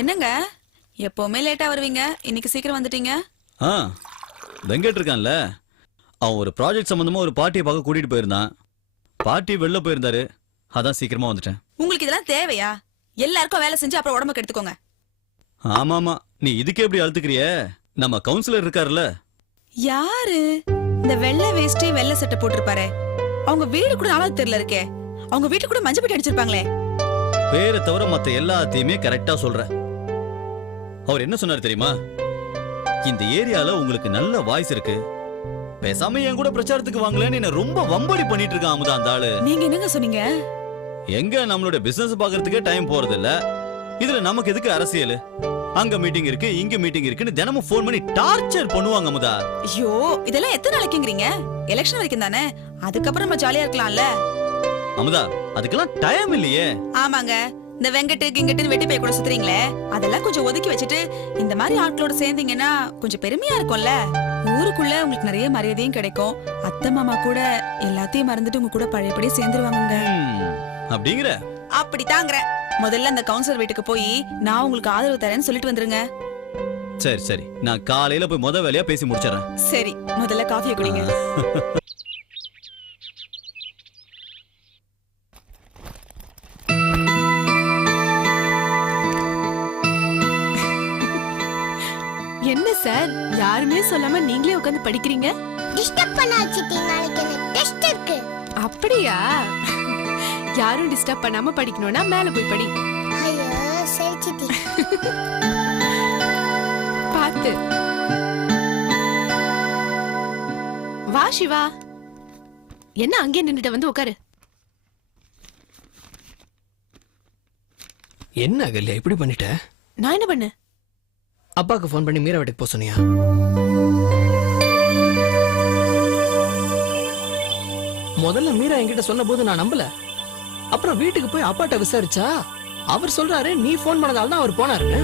என்னங்க? எப்பவுமே லேட்டா வருவீங்க. இன்னைக்கு சீக்கிரம் வந்துட்டீங்க? ஆ வெங்கட் இருக்கான்ல? அவன் ஒரு ப்ராஜெக்ட் சம்பந்தமா ஒரு பார்ட்டியை பார்க்க கூட்டிட்டு போயிருந்தான். பார்ட்டி வெளில போயிருந்தாரு. அதான் சீக்கிரமா வந்துட்டேன். உங்களுக்கு இதெல்லாம் தேவையா? எல்லாருக்கும் வேலை செஞ்சு அப்புறம் உடம்புக்கு எடுத்துக்கோங்க ஆமாமா நீ இதுக்கே எப்படி அழுத்துக்கிறிய? நம்ம கவுன்சிலர் இருக்காருல்ல. யாரு? இந்த வெள்ளை வேஷ்டி வெள்ளை சட்டை போட்டிருப்பாரு. அவங்க வீடு கூட நாளாவது தெரியல இருக்கே. அவங்க வீட்டுக்கு கூட மஞ்சள் பெட்டி அடிச்சிருப்பாங்களே. பேரை தவிர மத்த எல்லாத்தையுமே கரெக்டா சொல்ற அவர் என்ன சொன்னாரு தெரியுமா? இந்த ஏரியால உங்களுக்கு நல்ல வாய்ஸ் இருக்கு. பேசாம என் கூட பிரச்சாரத்துக்கு வாங்கலன்னு என்ன ரொம்ப வம்படி பண்ணிட்டு இருக்கான் அமுதா அந்த ஆளு. நீங்க என்னங்க சொன்னீங்க? எங்க நம்மளோட பிசினஸ் பாக்குறதுக்கே டைம் போறது இல்ல இதுல நமக்கு எதுக்கு அரசியல்? அங்க மீட்டிங் இருக்கு இங்க மீட்டிங் இருக்குன்னு தினமும் ஃபோன் பண்ணி டார்ச்சர் பண்ணுவாங்க அமுதா. ஐயோ இதெல்லாம் எத்தனை நாளைக்குங்கிறீங்க? எலெக்ஷன் வரைக்கும் தானே? அதுக்கப்புறம் நம்ம ஜாலியா இருக்கலாம்ல. அமுதா அதுக்கெல்லாம் டைம் இல்லையே. ஆமாங்க. இந்த வெங்கட்டு கிங்கட்டுன்னு வெட்டி போய் கூட சுத்துறீங்களே? அதெல்லாம் கொஞ்சம் ஒதுக்கி வச்சுட்டு இந்த மாதிரி ஆட்களோட சேர்ந்தீங்கன்னா கொஞ்சம் பெருமையா இருக்கும்ல. ஊருக்குள்ள உங்களுக்கு நிறைய மரியாதையும் கிடைக்கும். அத்தை மாமா கூட எல்லாத்தையும் மறந்துட்டு உங்க கூட பழையபடி சேர்ந்துருவாங்க அப்படிங்கிற? அப்படித்தாங்கிற. முதல்ல அந்த கவுன்சிலர் வீட்டுக்கு போய் நான் உங்களுக்கு ஆதரவு தரேன்னு சொல்லிட்டு வந்துருங்க. சரி சரி. நான் காலையில போய் முத வேலையா பேசி முடிச்சிடறேன். சரி முதல்ல காஃபியை குடிங்க. என்ன சார்? யாருமே சொல்லாம நீங்களே உட்காந்து படிக்கிறீங்க? டிஸ்டர்ப் பண்ண சித்தி. நாளைக்கு எனக்கு டெஸ்ட் இருக்கு. அப்படியா? யாரும் டிஸ்டர்ப் பண்ணாம படிக்கணும்னா மேல போய் படி. ஐயோ சரி சித்தி. பார்த்து. வா சிவா. என்ன அங்கே நின்னுட்டு வந்து உட்காரு. என்ன அகல்யா? இப்படி பண்ணிட்ட? நான் என்ன பண்ணு அப்பாவுக்கு ஃபோன் பண்ணி மீரா வீட்டுக்கு போக சொன்னியா? முதல்ல மீரா என்கிட்ட சொன்ன போது நான் நம்பல. அப்புறம் வீட்டுக்கு போய் அப்பாட்ட விசாரிச்சா அவர் சொல்றாரு நீ போன் பண்ணதால தான் அவர் போனாருன்னு.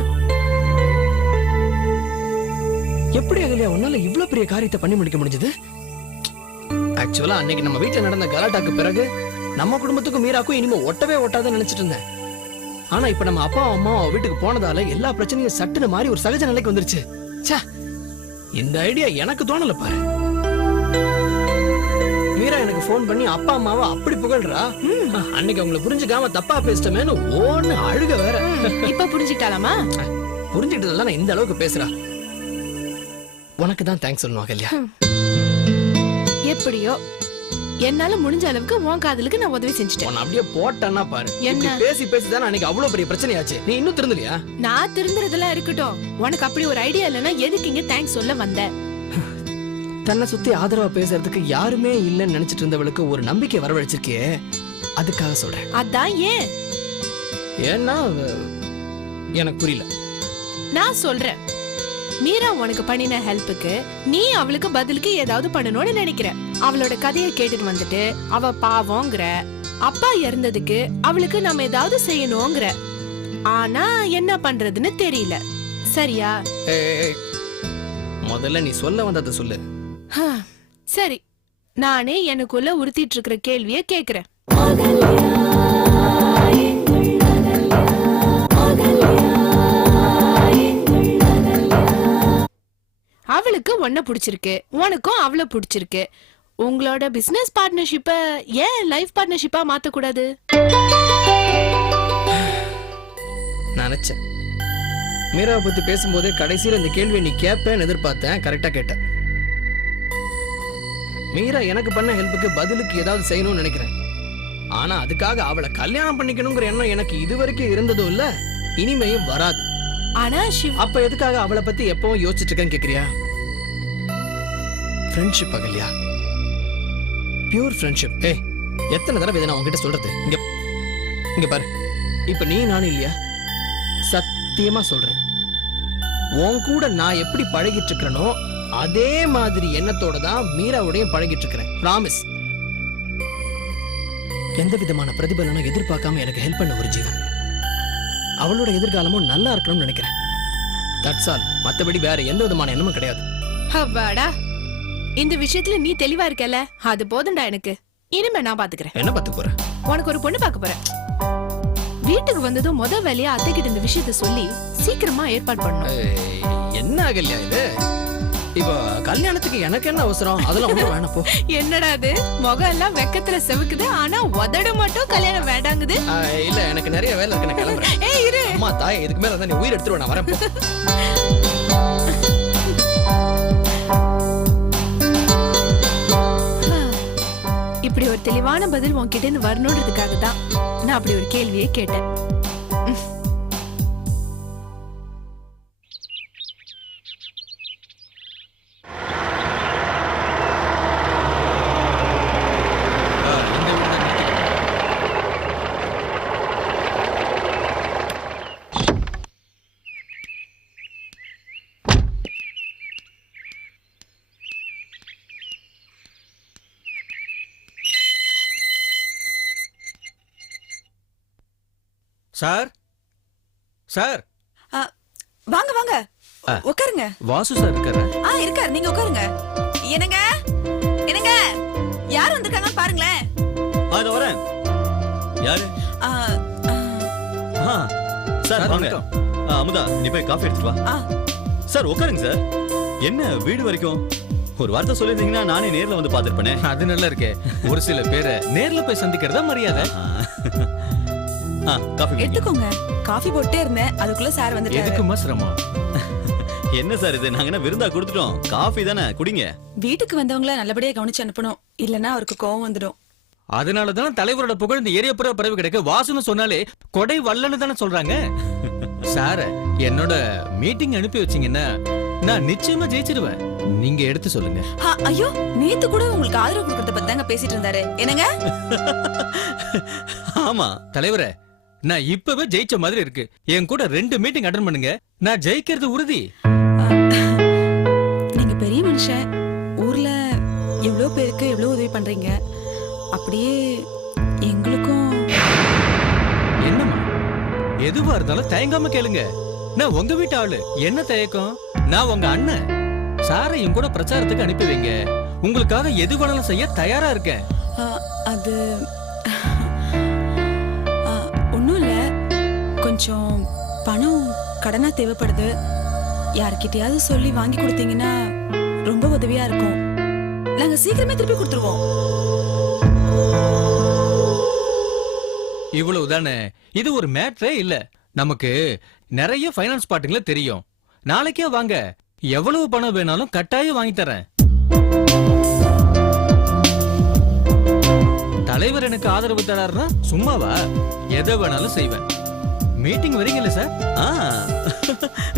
எப்படி அகல்யா உன்னால இவ்வளவு பெரிய காரியத்தை பண்ணி முடிக்க முடிஞ்சது? ஆக்சுவலா அன்னைக்கு நம்ம வீட்டுல நடந்த கலாட்டாக்கு பிறகு நம்ம குடும்பத்துக்கும் மீராக்கும் இனிமே ஒட்டவே ஒட்டாதுன்னு நினைச்சிட்டு இருந்தேன். ஆனா இப்ப நம்ம அப்பா அம்மா வீட்டுக்கு போனதால எல்லா பிரச்சனையும் சட்டுன மாதிரி ஒரு சகஜ நிலைக்கு வந்துருச்சு. ச்சே இந்த ஐடியா எனக்கு தோணல பாரு. மீரா எனக்கு ஃபோன் பண்ணி அப்பா அம்மாவை அப்படி புகழ்றா. அன்னைக்கு அவங்கள புரிஞ்சுக்காம தப்பா பேசிட்டமேனு ஓன்னு அழுக வேற. இப்ப புரிஞ்சுக்கிட்டாலாமா? புரிஞ்சுக்கிட்டதெல்லாம் நான் இந்த அளவுக்கு பேசுறா. உனக்கு தான் தேங்க்ஸ் சொல்லணும் அகல்யா. எப்படியோ என்னால முடிஞ்ச அளவுக்கு உன் காதலுக்கு நான் உதவி செஞ்சுட்டேன். அப்படியே போட்டான்னா பாரு. என்ன? பேசி பேசி தானே அன்னைக்கு அவ்வளவு பெரிய பிரச்சனையாச்சு. நீ இன்னும் திருந்தலையா? நான் திருந்துறதெல்லாம் இருக்கட்டும். உனக்கு அப்படி ஒரு ஐடியா இல்லைன்னா எதுக்கு இங்க தேங்க்ஸ் சொல்ல வந்த? தன்னை சுத்தி ஆதரவா பேசுறதுக்கு யாருமே இல்லைன்னு நினைச்சிட்டு இருந்தவளுக்கு ஒரு நம்பிக்கை வரவழைச்சிருக்கே அதுக்காக சொல்றேன். அதான் ஏன்? ஏன்னா எனக்கு புரியல. நான் சொல்றேன். மீரா உனக்கு பண்ணின ஹெல்ப்புக்கு நீ அவளுக்கு பதிலுக்கு ஏதாவது பண்ணணும்னு நினைக்கிற. அவளோட கதையை கேட்டுட்டு வந்துட்டு அவ பாவம்ங்கிற அப்பா இறந்ததுக்கு அவளுக்கு நம்ம ஏதாவது செய்யணுங்கிற. ஆனா என்ன பண்றதுன்னு தெரியல. சரியா. முதல்ல நீ சொல்ல வந்ததை சொல்லு. சரி. நானே எனக்குள்ள உறுத்திட்டு இருக்கிற கேள்விய கேக்குறேன். அவளுக்கு உன்ன பிடிச்சிருக்கு உனக்கும் அவளை பிடிச்சிருக்கு. உங்களோட பிசினஸ் பார்ட்னர்ஷிப்ப ஏன் லைஃப் பார்ட்னர்ஷிப்பா மாத்த கூடாது நினைச்சேன். மீராவை பத்தி பேசும்போதே கடைசியில இந்த கேள்வியை நீ கேட்பேன்னு எதிர்பார்த்தேன் கரெக்டா கேட்ட மீரா எனக்கு பண்ண ஹெல்ப்புக்கு பதிலுக்கு ஏதாவது செய்யணும்னு நினைக்கிறேன். ஆனா அதுக்காக அவளை கல்யாணம் பண்ணிக்கணுங்கிற எண்ணம் எனக்கு இதுவரைக்கும் இருந்ததும் இல்ல இனிமேயும் வராது. ஆனா சிவ் அப்ப எதுக்காக அவளை பத்தி எப்பவும் யோசிச்சுட்டு இருக்கேன்னு கேக்குறியா? ஃப்ரெண்ட்ஷிப் அகல்யா பியூர் ஃப்ரெண்ட்ஷிப் ஏய் எத்தனை தடவை இதை நான் உங்ககிட்ட சொல்றது? இங்க இங்க பாரு. இப்ப நீ நானும் இல்லையா? சத்தியமா சொல்றேன். உன் கூட நான் எப்படி பழகிட்டு இருக்கிறனோ அதே மாதிரி எண்ணத்தோட தான் மீராவுடையும் பழகிட்டு இருக்கிறேன். ப்ராமிஸ் எந்த விதமான பிரதிபலனும் எதிர்பார்க்காம எனக்கு ஹெல்ப் பண்ண ஒரு ஜீவன். அவளோட எதிர்காலமும் நல்லா இருக்கணும்னு நினைக்கிறேன். தட்ஸ் ஆல் மத்தபடி வேற எந்த விதமான எண்ணமும் கிடையாது. அப்பாடா. இந்த விஷயத்துல நீ தெளிவா இருக்கல. அது போதும்டா எனக்கு. இனிமே நான் பாத்துக்கிறேன். என்ன பார்த்து போற? உனக்கு ஒரு பொண்ணு பார்க்க போறேன். வீட்டுக்கு வந்ததும் முத வேலையா அத்தை கிட்ட இந்த விஷயத்த சொல்லி சீக்கிரமா ஏற்பாடு பண்ணணும். ஏய், என்ன அகல்யா இது? இப்போ கல்யாணத்துக்கு எனக்கு என்ன அவசரம்? அதெல்லாம் ஒன்றும் வேணாம் போ. என்னடா அது முகம் எல்லாம் வெக்கத்துல செவுக்குது ஆனா உதடு மட்டும் கல்யாணம் வேண்டாங்குது. இல்ல எனக்கு நிறைய வேலை இருக்கு நான் கிளம்புறேன். ஏய் இரு. அம்மா தாய் இதுக்கு மேல நீ உயிர் எடுத்துருவேன் நான் வரேன் இப்படி ஒரு தெளிவான பதில் உன்கிட்ட இருந்து வரணுன்றதுக்காக தான் நான் அப்படி ஒரு கேள்வியை கேட்டேன். சார்? சார்? ஆ, வாங்க வாங்க. ஆ. உட்காருங்க. வாசு சார் இருக்காரு? ஆ இருக்காரு. நீங்க உட்காருங்க. என்னங்க? என்னங்க? யார் வந்திருக்காங்கன்னு பாருங்களேன். ஆ, இதோ வரேன். யாரு? ஆ, ஆ, ஆ, சார் சார், வாங்க. வணக்கம். ஆ, அமுதா நீ போய் காஃபி எடுத்துட்டு வா. ஆ. சார் உட்காருங்க சார். என்ன வீடு வரைக்கும்? ஒரு வார்த்தை சொல்லியிருந்தீங்கன்னா நானே நேர்ல வந்து பார்த்திருப்பேனே. அது நல்லா இருக்கே. ஒரு சில பேரை நேர்ல போய் சந்திக்கிறதா மரியாதை? காஃபி. எடுத்துக்கோங்க. காஃபி போட்டே இருந்தேன். அதுக்குள்ள சார் வந்துட்டாரு. எதுக்குமா சிரமம்? என்ன சார் இது? நாங்க என்ன விருந்தா கொடுத்துட்டோம். காஃபி தானே? குடிங்க. வீட்டுக்கு வந்தவங்கள நல்லபடியா கவனிச்சு அனுப்பணும். இல்லனா அவருக்கு கோவம் வந்துடும். அதனாலதான் தலைவரோட புகழ் இந்த ஏரியா புற பரவி கிடக்கு. வாசுன்னு சொன்னாலே கொடை வல்லன்னு தானே சொல்றாங்க. சார என்னோட மீட்டிங் அனுப்பி வச்சீங்கன்னா நான் நிச்சயமா ஜெயிச்சிடுவேன் நீங்க எடுத்து சொல்லுங்க. ஆ, ஐயோ நேத்து கூட உங்களுக்கு ஆதரவு கொடுக்கறத பத்தி தாங்க பேசிட்டு இருந்தாரு. என்னங்க? ஆமா. தலைவரே நான் இப்பவே ஜெயிச்ச மாதிரி இருக்கு. என் கூட ரெண்டு மீட்டிங் அட்டன் பண்ணுங்க. நான் ஜெயிக்கிறது உறுதி. நீங்க பெரிய மனுஷன். ஊர்ல எவ்வளவு பேருக்கு எவ்வளவு உதவி பண்றீங்க? அப்படியே எங்களுக்கும். என்னம்மா? எதுவா இருந்தாலும் தயங்காம கேளுங்க. நான் உங்க வீட்டு ஆளு. என்ன தயக்கம்? நான் உங்க அண்ணன். சாரை என் கூட பிரச்சாரத்துக்கு அனுப்பி வைங்க. உங்களுக்காக எது வேணாலும் செய்ய தயாரா இருக்கேன். அது கொஞ்சம் பணம் கடனா தேவைப்படுது. யார்கிட்டயாவது சொல்லி வாங்கி கொடுத்தீங்கன்னா ரொம்ப உதவியா இருக்கும். நாங்க சீக்கிரமே திருப்பி கொடுத்துருவோம். இவ்வளவு தானே? இது ஒரு மேட்ரே இல்ல. நமக்கு நிறைய ஃபைனான்ஸ் பாட்டுங்கள தெரியும். நாளைக்கே வாங்க. எவ்வளவு பணம் வேணாலும் கட்டாயம் வாங்கி தரேன். தலைவர் எனக்கு ஆதரவு தராருன்னா சும்மாவா? எதை வேணாலும் செய்வேன். மீட்டிங் வரீங்கல்ல சார்? ஆ.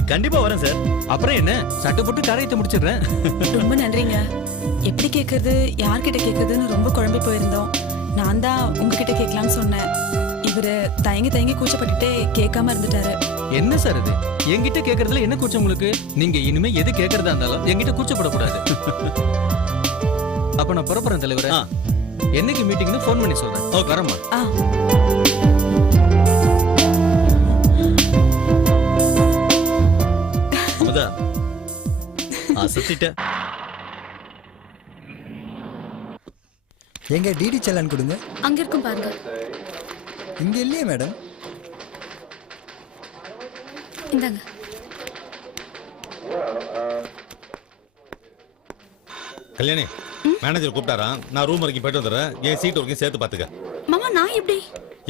கண்டிப்பா வரேன் சார். அப்புறம் என்ன? சட்டு போட்டு காரியத்தை முடிச்சிடுறேன். ரொம்ப நன்றிங்க. எப்படி கேக்குறது? யார்கிட்ட கேக்குறதுன்னு ரொம்ப குழம்பி போயிருந்தோம். நான் தான் உங்ககிட்ட கேட்கலான்னு சொன்னேன். இவரு தயங்கி தயங்கி கூச்சப்பட்டுட்டே கேட்காம இருந்துட்டாரு. என்ன சார் இது? என்கிட்ட கேக்குறதுல என்ன கூச்சம் உங்களுக்கு? நீங்க இனிமே எது கேக்குறதா இருந்தாலும் என்கிட்ட கூச்சப்படக்கூடாது. அப்ப நான் புறப்புறேன் தலைவரே. என்னைக்கு மீட்டிங்னு ஃபோன் பண்ணி சொல்றேன். வரமா ஆ அமுதா அசத்திட்ட. எங்க டிடி செல்லான் கொடுங்க. அங்க இருக்கும் பாருங்க. இங்க இல்லையே மேடம். இந்தாங்க. கல்யாணி மேனேஜர் கூப்பிட்டாராம் நான் ரூம் வரைக்கும் போயிட்டு வந்துடுறேன். என் சீட் வரைக்கும் சேர்த்து பாத்துக்க மாமா நான் எப்படி?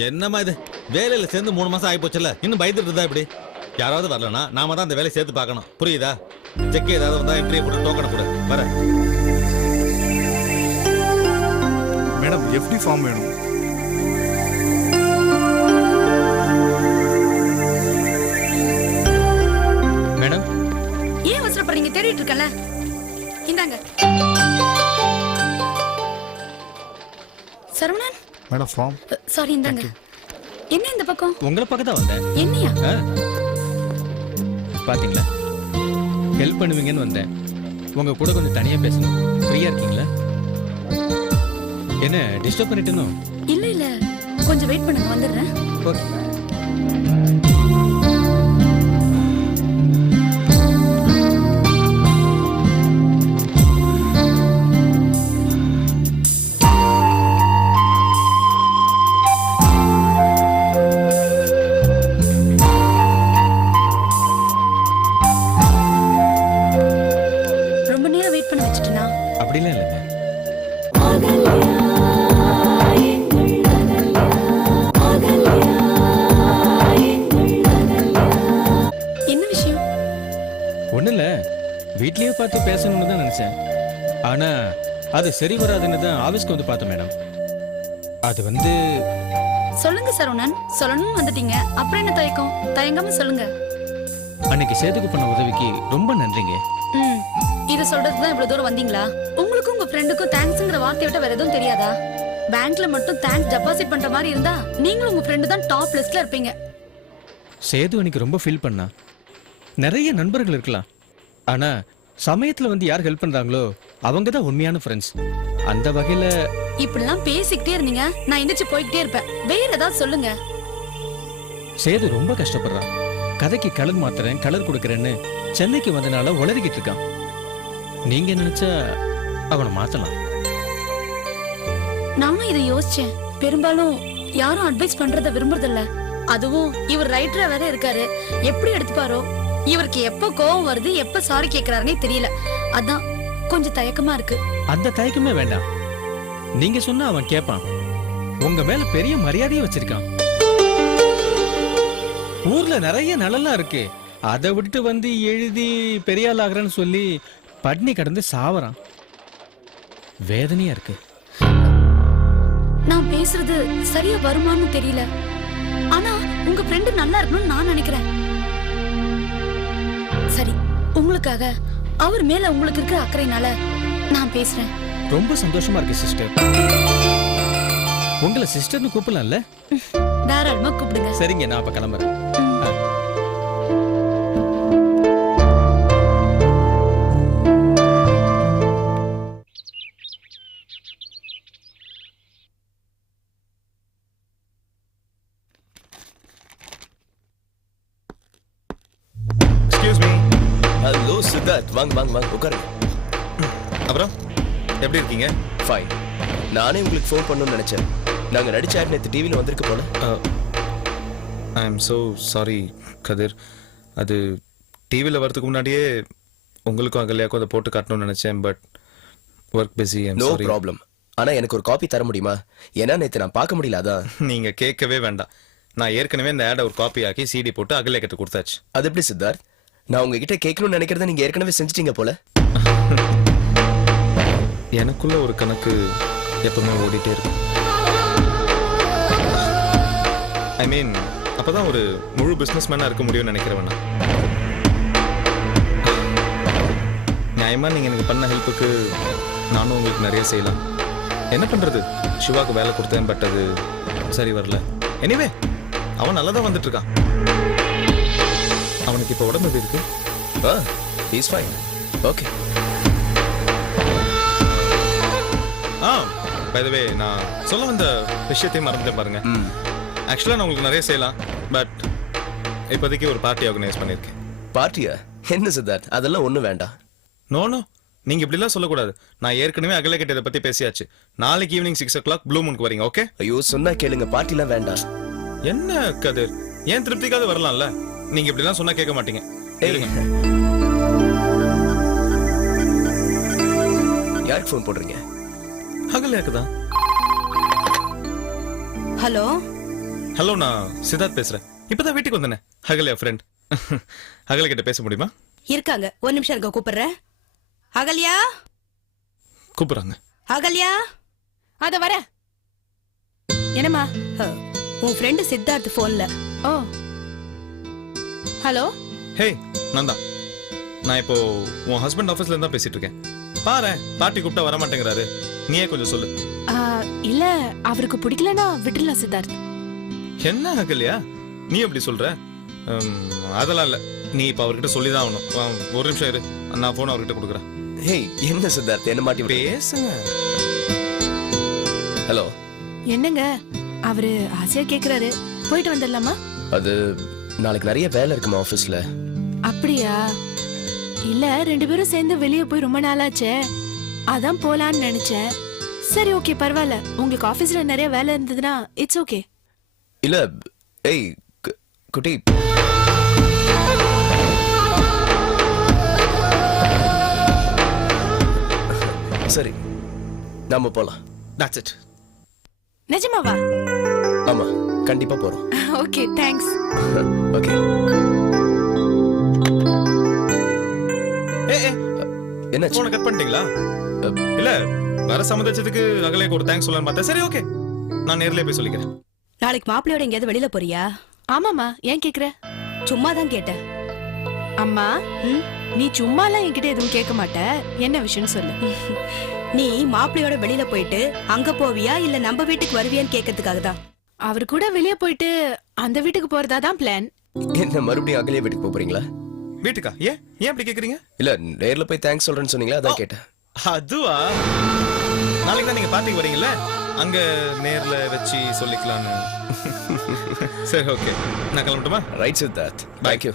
என்னம்மா இது? வேலையில சேர்ந்து மூணு மாசம் ஆகி போச்சுல்ல. இன்னும் பயந்துட்டு இருந்தா இப்படி யாராவது வரலனா நாம தான் அந்த வேலையை சேர்த்து பார்க்கணும். புரியுதா? செக் ஏதாவது வந்தா என்ட்ரி போட்டு டோக்கனை கொடு. வர. மேடம் எஃப்டி ஃபார்ம் வேணும். மேடம்? ஏன் அவசரப்படுறீங்க? தேடிட்டு இருக்கல இந்தாங்க. சரவணன்? மேடம் ஃபார்ம் சாரி இந்தாங்க. என்ன இந்த பக்கம்? உங்களை பக்கம் தான் வந்தேன். என்னையா? ஆ? பாத்தீங்களா? ஹெல்ப் பண்ணுவீங்கன்னு வந்தேன். உங்க கூட கொஞ்சம் தனியா பேசணும். ஃப்ரீயா இருக்கீங்களா? என்ன டிஸ்டர்ப் பண்ணிட்டேனோ? இல்ல இல்ல. கொஞ்சம் வெயிட் பண்ணுங்க வந்துடுறேன். ஓகே அது சரி வராதுன்னு தான் ஆபீஸ்க்கு வந்து பார்த்தேன் மேடம். அது வந்து சொல்லுங்க சரவணன். சொல்லணும்னு வந்துட்டீங்க. அப்புறம் என்ன தயக்கம்? தயங்காம சொல்லுங்க. அன்னைக்கு சேதுக்கு பண்ண உதவிக்கு ரொம்ப நன்றிங்க. ம். இத சொல்றதுக்கு தான் இவ்வளவு தூரம் வந்தீங்களா? உங்களுக்கும் உங்க ஃப்ரெண்டுக்கும் தேங்க்ஸ்ங்கிற வார்த்தையை விட்ட வேற எதுவும் தெரியாதா? பேங்க்ல மட்டும் தேங்க்ஸ் டெபாசிட் பண்ற மாதிரி இருந்தா நீங்களும் உங்க ஃப்ரெண்டு தான் டாப் லிஸ்ட்ல இருப்பீங்க. சேது அன்னைக்கு ரொம்ப ஃபீல் பண்ணா. நிறைய நண்பர்கள் இருக்கலாம். ஆனா சமயத்துல வந்து யார் ஹெல்ப் பண்றாங்களோ அவங்க தான் உண்மையான ஃப்ரெண்ட்ஸ் அந்த வகையில இப்படிலாம் பேசிக்கிட்டே இருந்தீங்க. நான் எந்திரிச்சு போய்கிட்டே இருப்பேன். வேற ஏதாவது சொல்லுங்க. சேது ரொம்ப கஷ்டப்படுறான் கதைக்கு கலர் மாத்துறேன் கலர் கொடுக்கறேன்னு சென்னைக்கு வந்தனால உளறிக்கிட்டு இருக்கான். நீங்க நினைச்சா அவனை மாத்தலாம். நானும் இதை யோசிச்சேன். பெரும்பாலும் யாரும் அட்வைஸ் பண்றத விரும்புறதில்ல. அதுவும் இவர் ரைட்டரா வேற இருக்காரு. எப்படி எடுத்துப்பாரோ? இவருக்கு எப்ப கோவம் வருது எப்ப சாரி கேக்குறாருன்னே தெரியல. அதான் கொஞ்சம் தயக்கமா இருக்கு. அந்த தயக்கமே வேண்டாம். நீங்க சொன்னா அவன் கேட்பான் உங்க மேல பெரிய மரியாதையும் வச்சிருக்கான். ஊர்ல நிறைய நிழல்லாம் இருக்கு. அதை விட்டுட்டு வந்து எழுதி பெரிய ஆள் ஆகுறேன்னு சொல்லி பட்னி கடந்து சாவறான். வேதனையா இருக்கு. நான் பேசுறது சரியா வருமான்னு தெரியல. ஆனா உங்க ஃப்ரெண்டு நல்லா இருக்கணும்னு நான் நினைக்கிறேன். சரி உங்களுக்காக அவர் மேல உங்களுக்கு இருக்கிற அக்கறைனால நான் பேசுறேன். ரொம்ப சந்தோஷமா இருக்கு சிஸ்டர். உங்களை சிஸ்டர்னு கூப்பிடலாம்ல? தாராளமா கூப்பிடுங்க. சரிங்க நான் அப்ப கிளம்புறேன். வாங்க உட்காருங்க. அப்புறம் எப்படி இருக்கீங்க? ஃபைன் நானே உங்களுக்கு ஃபோன் பண்ணணும்னு நினைச்சேன். நாங்க நடிச்ச ஆட் நேற்று டிவியில் வந்திருக்கு போல. I am so sorry Kathir. அது டிவியில் வரதுக்கு முன்னாடியே உங்களுக்கும் அகல்யாக்கும் அதை போட்டு காட்டணும்னு நினச்சேன் but work busy no problem ஆனா எனக்கு ஒரு காப்பி தர முடியுமா? ஏன்னா நேற்று நான் பார்க்க முடியல அதான் நீங்கள் கேட்கவே வேண்டாம். நான் ஏற்கனவே இந்த ஆடை ஒரு காப்பி ஆக்கி சிடி போட்டு அகல்யா கிட்ட கொடுத்தாச்சு. அது எப்படி சித்தார்த்? நான் உங்ககிட்ட கேட்கணும்னு நினைக்கிறத நீங்க ஏற்கனவே செஞ்சிட்டீங்க போல. எனக்குள்ள ஒரு கணக்கு எப்பவுமே ஓடிட்டே இருக்கு. ஐ மீன் அப்பதான் ஒரு முழு பிசினஸ் மேனா இருக்க முடியும்னு நினைக்கிறவனா நியாயமா நீங்க எனக்கு பண்ண ஹெல்ப்புக்கு நானும் உங்களுக்கு நிறைய செய்யலாம். என்ன பண்றது? சிவாக்கு வேலை கொடுத்தேன் பட் அது சரி வரல. எனிவே அவன் நல்லா தான் வந்துட்டு இருக்கான். அவனுக்கு இப்போ உடம்பு எப்படி இருக்கு? ஆ is fine okay ah by the way சொல்ல வந்த விஷயத்தையும் மறந்துட்டேன் பாருங்க. ஆக்சுவலாக நான் உங்களுக்கு நிறைய செய்யலாம் பட் இப்போதைக்கு ஒரு பார்ட்டி ஆர்கனைஸ் பண்ணியிருக்கேன். பார்ட்டியா என்ன சித்தார்த் அதெல்லாம் ஒன்றும் வேண்டாம். நோ நோ நீங்க இப்படிலாம் சொல்லக்கூடாது. நான் ஏற்கனவே அகல கிட்ட இதை பத்தி பேசியாச்சு. நாளைக்கு evening six o'clock blue மூனுக்கு வரீங்க ஓகே ஐயோ சொன்னா கேளுங்க பார்ட்டிலாம் வேண்டாம். என்ன கதிர்? ஏன் திருப்திக்காவது வரலாம்ல? நீங்க இப்படிலாம் சொன்னா கேட்க மாட்டீங்க. யாருக்கு ஃபோன் போடுறீங்க? அகல்யாக்கு தான். ஹலோ? ஹலோ நான் சித்தார்த் பேசுறேன். இப்பதான் வீட்டுக்கு வந்தேனே அகல்யா ஃப்ரெண்ட் அகல கிட்ட பேச முடியுமா? இருக்காங்க. ஒரு நிமிஷம் இருக்க கூப்பிடுறேன். அகல்யா? கூப்பிடுறாங்க. அகல்யா? அத வர. என்னம்மா? உன் ஃப்ரெண்டு சித்தார்த் போன்ல ஓ. ஹலோ? ஹே நான் தான் நான் இப்போ உன் ஹஸ்பண்ட் ஆஃபீஸ்ல இருந்தா பேசிட்டு இருக்கேன் பாரு பார்ட்டி கூப்பிட்டா வர மாட்டேங்கிறாரு நீயே கொஞ்சம் சொல்லு. இல்ல அவருக்கு பிடிக்கலனா விட்டுடலாம் சித்தார்த். என்ன அகல்யா? நீ எப்படி சொல்ற? உம், அதெல்லாம் இல்ல. நீ இப்ப அவர்கிட்ட சொல்லி தான் ஆகணும். வா, ஒரு நிமிஷம் இரு. நான் போன் அவர்கிட்ட கொடுக்குறேன். ஹேய் என்ன சித்தார்த்? என்ன மாட்டி விட்டு பேசுங்க. ஹலோ. என்னங்க? அவரு ஆசையா கேக்குறாரு. போயிட்டு வந்துடலாமா? அது நாளைக்கு நிறைய வேலை இருக்குமா ஆஃபீஸ்ல அப்படியா? இல்ல ரெண்டு பேரும் சேர்ந்து வெளிய போய் ரொம்ப நாளாச்சே. அதான் போலான்னு நினைச்சேன். சரி ஓகே பரவாயில்ல. உங்களுக்கு ஆபீஸ்ல நிறைய வேலை இருந்ததுன்னா இட்ஸ் ஓகே இல்ல ஏய் கு- குட்டி. சரி நாம போலாம். தட்ஸ் இட் நிஜமாவா? ஆமா. கண்டிப்பா போறோம். ஓகே தேங்க்ஸ் ஓகே ஏ ஏ என்னாச்சு? போன கட் பண்ணிட்டீங்களா? இல்ல வர சம்மதிச்சதுக்கு அகலேக்கு ஒரு தேங்க்ஸ் சொல்லலாம்னு பார்த்தேன். சரி ஓகே நான் நேர்லயே போய் சொல்லிக்கிறேன். நாளைக்கு மாப்பிள்ளையோட எங்கேயாவது வெளியில போறியா? ஆமாமா ஏன் கேக்குற? சும்மா தான் கேட்டேன். அம்மா? நீ சும்மாலாம் என்கிட்ட எதுவும் கேட்க மாட்ட. என்ன விஷயம் சொல்லு. நீ மாப்பிள்ளையோட வெளியில போயிட்டு அங்க போவியா இல்ல நம்ம வீட்டுக்கு வருவியான்னு கேட்கறதுக்காக தான் அவர் கூட வெளியே போயிட்டு அந்த வீட்டுக்கு போறதா தான் பிளான் என்ன மறுபடியும் அகலே வீட்டுக்கு போறீங்களா? வீட்டுக்கா? ஏன் ஏன் அப்படி கேக்குறீங்க? இல்ல நேர்ல போய் தேங்க்ஸ் சொல்றேன்னு சொன்னீங்களா? அதான் கேட்டேன். அதுவா? நாளைக்கு தான் நீங்க பார்ட்டிக்கு வரீங்கல்ல? அங்க நேர்ல வச்சு சொல்லிக்கலாம்னு. சரி ஓகே நான் கிளம்பட்டுமா? Right Siddharth thank you